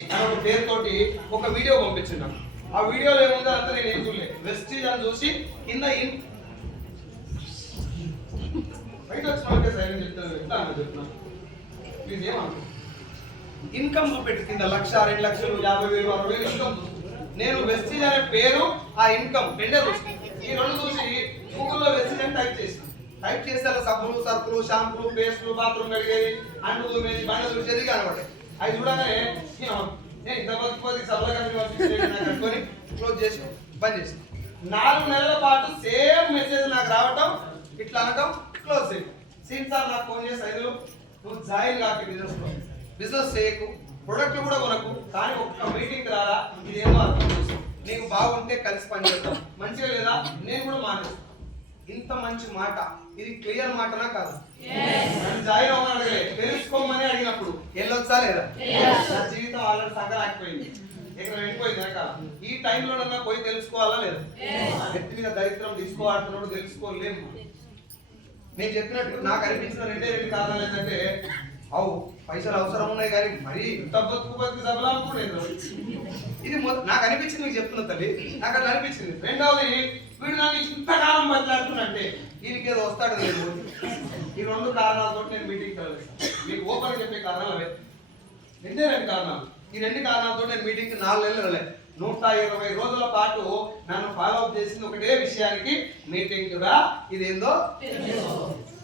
ఒక పేరుతోటి ఒక వీడియో పంపించున్నాను. ఆ వీడియోలో ఏముందో అంతా నేను ఏం చూడలేదు. వెస్టీజ్ అని చూసి కింద బయట వచ్చిన సైన్ చెప్తాను, ఎట్లా అని చెప్తున్నాను. ప్లీజ్ ఏమన్నా ఇన్కమ్ చూపెట్టి కింద 1,00,000, 2,00,000, 50,000, 60,000 ఇన్కమ్ నేను వెస్టీజ్ అనే పేరు ఆ ఇన్కమ్ రెండే చూసి ఈ రెండు చూసి గూగుల్లో వెస్టీజ్ అని టైప్ చేస్తే సబ్బులు, సరుకులు, షాంపులు, పేస్టులు, బాత్రూమ్ కడిగేది, అంటు తోమేది, బండ చూసేది కనబడే. అవి చూడగానే నేను ఇంత బతికి సభలో కనుకొని క్లోజ్ చేసి బంద్ చేసి 4 నెలల పాటు సేమ్ మెసేజ్ నాకు రావటం, ఇట్లా అనటం, క్లోజ్ చేయటం. సీన్ సార్ నాకు ఫోన్ చేసి 5 నువ్వు జాయిన్ కాక బిజినెస్ చేయకు, ప్రొడక్ట్లు కూడా కొనకు, కానీ ఒక్క మీటింగ్ రారా, ఇదేమో అర్థం చేసుకో, నీకు బాగుంటే కలిసి పనిచేస్తాం, మంచిగా లేదా నేను కూడా మానేస్తాను. ఇంత మంచి మాట, ఇది క్లియర్ మాటనా కాదు? జాయిన్ అవ్వమని అడగలే, తెలుసుకోమని అడిగినప్పుడు వెళ్ళొచ్చా లేదా? నా జీవితం ఆల్రెడీ సగరాకపోయింది, ఇక్కడ వెళ్ళిపోయింది వెనకాల. ఈ టైంలోనన్నా పోయి తెలుసుకోవాలా లేదా? వ్యక్తి మీద దరిద్రం తీసుకోవాలంటున్నాడు, తెలుసుకోలేము. నేను చెప్పినట్టు నాకు అనిపించిన 2 కారణాలు ఏంటంటే, అవు పైసలు అవసరం ఉన్నాయి కానీ మరీ ఇంత బతుకు దెబ్బలాడుకోలేదు. ఇది నాకు అనిపించింది, మీకు చెప్తున్నా తల్లి, నాకు అట్లా అనిపించింది. రెండవది, వీడు నాకు ఇంతకాలం బట్లాడుతున్నట్టే దీనికి ఏదో వస్తాడు లేదు. ఈ 2 కారణాలతో నేను మీటింగ్ కలుస్తాను. మీకు ఓపెన్ చెప్పే కారణాలు అవే, 2 కారణాలు. ఈ 2 కారణాలతో నేను మీటింగ్కి 4 నెలలు వెళ్ళలేదు. 120 రోజుల పాటు నన్ను ఫాలో అప్ చేసింది ఒకటే విషయానికి, మీటింగ్ కూడా ఇదేందో.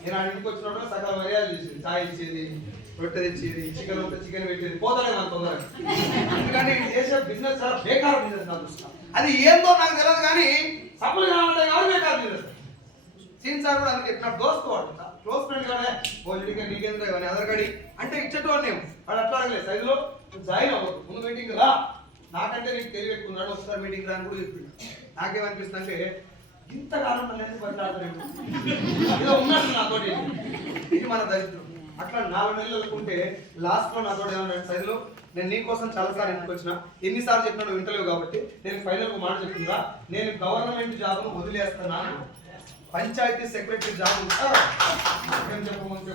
నేను ఆ ఇంటికి వచ్చినప్పుడు సకల మర్యాద చేసేది, చాయ్ ఇచ్చేది, రొట్టె తెచ్చేది, చికెన్ ఉంటే చికెన్ పెట్టేది, పోతానే మన తొందరగా. ఎందుకంటే ఇది చేసే బిజినెస్ చాలా బేకార్ బిజినెస్ నాకు చూస్తాను. అది ఏందో నాకు తెలియదు కానీ సప్లై కావాలి కాబట్టి బేకార్ బిజినెస్. సీన్ సార్ కూడా అందుకే నా దోస్తు వాడు, క్లోజ్ ఫ్రెండ్ కానీ పోలీడికి నీకేంద్ర ఇవన్నీ అదరగడి అంటే ఇచ్చేటోడు. వాడు అట్లా అడగలేదు, సైజులో జాయిన్ అవ్వదు, ముందు మీటింగ్ రా, నాకంటే నీకు తెలియకున్నాడు, ఒకసారి మీటింగ్ రాని కూడా చెప్పిండు. నాకేమనిపిస్తుంది అంటే, ఇంతకాలం నన్ను ఎందుకు బయటలాడతారు, ఏదో ఉన్నట్టు నాతోటి. ఇది మన దరిద్రం. అట్లా 4 నెలలు అనుకుంటే లాస్ట్ లో నాతో ఏమన్నా సైజులో నేను నీకోసం చాలాసార్లు ఇంటికి వచ్చిన, ఎన్నిసార్లు చెప్పినా నువ్వు వింటలేవు కాబట్టి నేను ఫైనల్ ఒక మాట చెప్తుందా, నేను గవర్నమెంట్ జాబ్ను వదిలేస్తున్నా, పంచాయతీ సెక్రటరీ జాబ్ ఉంటా చెప్పమంటే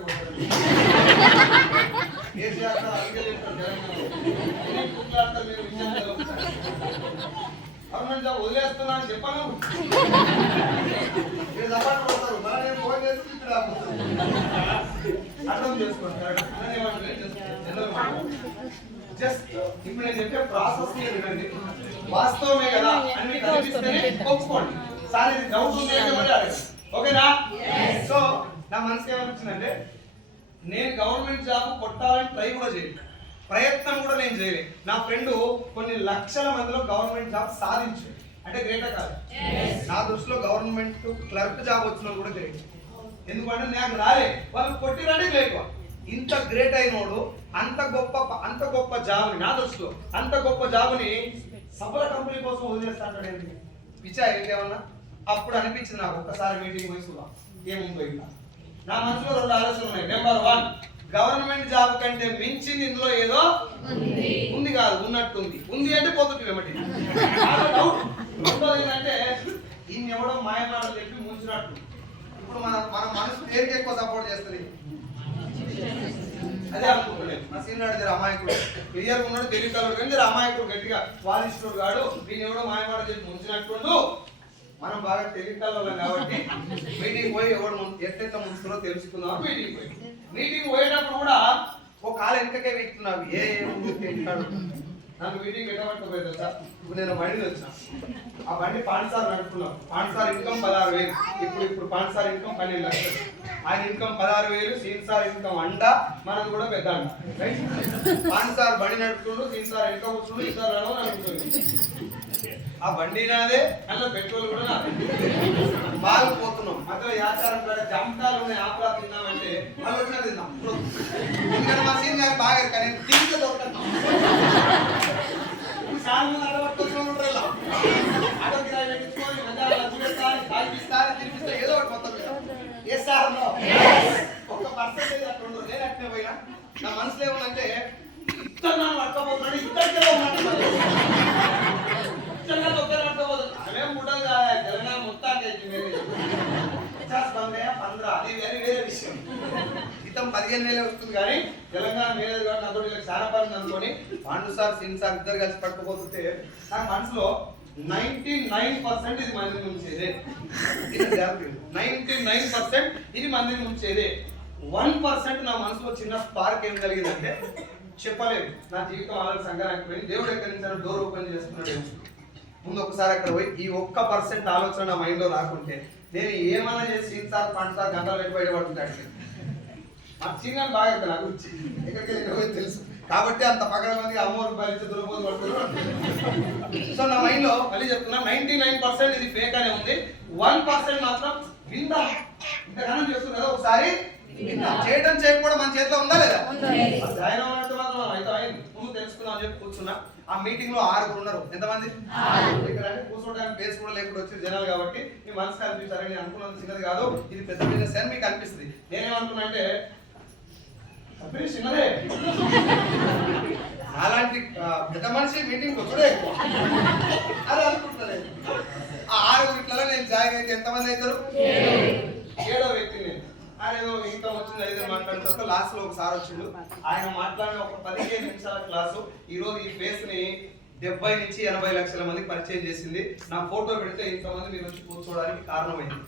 గవర్నమెంట్ జాబ్ వదిలేస్తున్నా అని చెప్పను. అర్థం చేసుకోండి. జస్ట్ ఇప్పుడు నేను చెప్పే ప్రాసెస్ వినండి, వాస్తవమే కదా అన్ని కనిపిస్తేనే ఒప్పుకోండి. సార్ ఇది డౌట్ ఉంది అంటే మరి అడగండి, ఓకేనా? సో నా మనసుకి ఏమనిపించిందంటే, నేను గవర్నమెంట్ జాబ్ కొట్టాలని ట్రై కూడా చేయలేదు, ప్రయత్నం కూడా నేను చేయలేదు. నా ఫ్రెండ్ కొన్ని లక్షల మందిలో గవర్నమెంట్ జాబ్ సాధించాడు అంటే గ్రేటా కాదు? నా దృష్టిలో గవర్నమెంట్ క్లర్క్ జాబ్ వచ్చిన కూడా గ్రేట్. ఎందుకంటే నాకు రాలే, వాళ్ళు కొట్టిరంటే గ్రేట్. ఇంత గ్రేట్ అయినోడు అంత గొప్ప జాబ్ని, నా దృష్టిలో అంత గొప్ప జాబ్ని సఫల కంపెనీ కోసం వదిలేస్తాడు. ఏంటి పిచ్చా ఏంటేమన్నా? అప్పుడు అనిపించింది నాకు, ఒక్కసారి మీటింగ్ పోయి చూద్దాం ఏముందో. ఇంకా నా మనసులో 2 ఆలోచనలు ఉన్నాయి. నెంబర్ 1, గవర్నమెంట్ జాబ్ కంటే మించింది ఇందులో ఏదో ఉంది, కాదు ఉన్నట్టుంది, ఉంది అంటే పోతుంది ఏమిటి డౌట్. రెండోది ఏంటంటే, ఇన్ని ఎవడో మాయమాటలు చెప్పి ముంచినట్టు. ఇప్పుడు మన మనసు పేరుకి ఎక్కువ సపోర్ట్ చేస్తుంది, అదే అనుకుంటున్నాను. మా సీనియర్ దగ్గర అమాయకుడు క్లియర్గా ఉన్నాడు, తెలియగలడు, కానీ అమాయకుడు గట్టిగా వాదిస్తుడు కాడు, దీన్ని ఎవడో మాయమాటలు చెప్పి ముంచినట్టుండు. మనం బాగా తెలియగలం కాబట్టి మీటింగ్ పోయి ఎవడు ఎట్లెట్లా ముంచుతుందో తెలుసుకుందాం. మీటింగ్ పోయేటప్పుడు కూడా ఒక కాలు వెనకకే వెళ్తున్నావు, ఏ వెళ్తాడు. నాకు మీటింగ్ ఎట్లా పట్టుకోలేదు సార్. ఇప్పుడు నేను బండి వచ్చిన, ఆ బండి పాండ్సార్ నడుపుకున్నాం. పాండ్సార్ ఇన్కమ్ 16,000, ఇప్పుడు పాండ్సార్ ఇన్కమ్ 12 లక్షలు. ఆయన ఇన్కమ్ 16,000, సీన్ సార్ ఇన్కమ్ అండ, మనం కూడా పెద్ద అండ. రైట్? పాండ్సార్ బండి నడుపుతుండు, సీన్ సార్ ఇన్కమ్ వస్తుండు, ఇద్దరు నడుపుతుంది. ఆ బండి నాదే, అందులో పెట్రోల్ కూడా నాదే. బాగా పోతున్నాం, మధ్యలో ఆచారం కూడా జంటాలు ఉన్నాయి, ఆపరా తిన్నామంటే వాళ్ళు వచ్చినా తిన్నాం. ఎందుకంటే మా సీన్ గారు బాగా కానీ తింటే దొరకదు. చాలా మంది అడగట్టుకొని ఉంటారు, ఆటో కిరాయి పెట్టించుకొని తినిపిస్తే ఏదో ఒకటి మొత్తం ఏ సార్ ఒక్క పర్సెంటేజ్ అట్లా ఉండదు. నేను అట్నే పోయినా నా మనసులో ఏమన్నంటే, ఇద్దరు నన్ను పట్టుకోపోతున్నాడు, ఇద్దరికే ఉన్నట్టు అవేం ఉండదు కదా. తెలంగాణ మొత్తానికి బంగాయ 15 అది వేరే విషయం. జీతం 15,000 వస్తుంది కానీ తెలంగాణ మేనేజ్ కాబట్టి నాతో ఇలా చాలా పని అనుకొని పాండు సార్ సిన్ సార్ ఇద్దరు కలిసి పట్టుకుపోతుంటే నా మనసులో 99% ఇది మందిని ముంచేదే. 99% ఇది మందిని ముంచేదే. 1% నా మనసులో చిన్న స్పార్క్ ఏం కలిగిందంటే చెప్పలేదు. నా జీవితం ఆల్రెడీ సంఘానికి పోయి దేవుడు ఎక్కడి నుంచి డోర్ ఓపెన్ చేస్తున్నాడు. ముందు ఒకసారి అక్కడ పోయి ఈ 1% ఆలోచన నా మైండ్లో రాకుంటే నేను ఏమన్నా చేసి సీన్ సార్ పంట సార్ గంటలు పెట్టి బయటపడుతుంటాడు. ఆ సీన్ బాగా నా గురించి ఎక్కడికి తెలుసు కాబట్టి అంత పగడ మంది అమ్మవారు భరించి దురపోదు పడుతున్నారు. సో నా మైండ్ లో మళ్ళీ చెప్తున్నా 99% ఇది ఫేక్ అనే ఉంది. 1% మాత్రం విందా ఇంతగానం చేస్తుంది కదా ఒకసారి చేయడం చేయకపోవడం మన చేతిలో ఉందా లేదా? జాయిన్ అవ్వనంటే మాత్రం అయితే అయింది ముందు తెలుసుకుందాం అని చెప్పి కూర్చున్నా. ఆ మీటింగ్ లో 6 ఉన్నారు. ఎంతమంది? ఇక్కడ అంటే కూర్చోడానికి ప్లేస్ కూడా లేకుండా వచ్చి జనాలు కాబట్టి మీ మనసు కనిపిస్తారని నేను అనుకున్నది చిన్నది కాదు, ఇది పెద్ద బిజినెస్ అని మీకు అనిపిస్తుంది. నేనేమనుకున్నా అంటే చిన్నదే అలాంటి పెద్ద మనిషి మీటింగ్ వచ్చుడే ఎక్కువ అదే అనుకుంటుంది. ఆ 6 ఇట్లలో నేను జాయిన్ అయితే ఎంతమంది అవుతారు? 7వ వ్యక్తి నేను. ఆయన ఏదో ఇంకా వచ్చింది 5 మాట్లాడిన తర్వాత లాస్ట్ లో ఒకసారి వచ్చిండు. ఆయన మాట్లాడిన ఒక 15 నిమిషాల క్లాసు ఈ రోజు ఈ ఫేస్ ని 70 నుంచి 80 లక్షల మందికి పరిచయం చేసింది. నా ఫోటో పెడితే ఇంతమంది మీరు వచ్చి కూర్చోవడానికి కారణమైంది.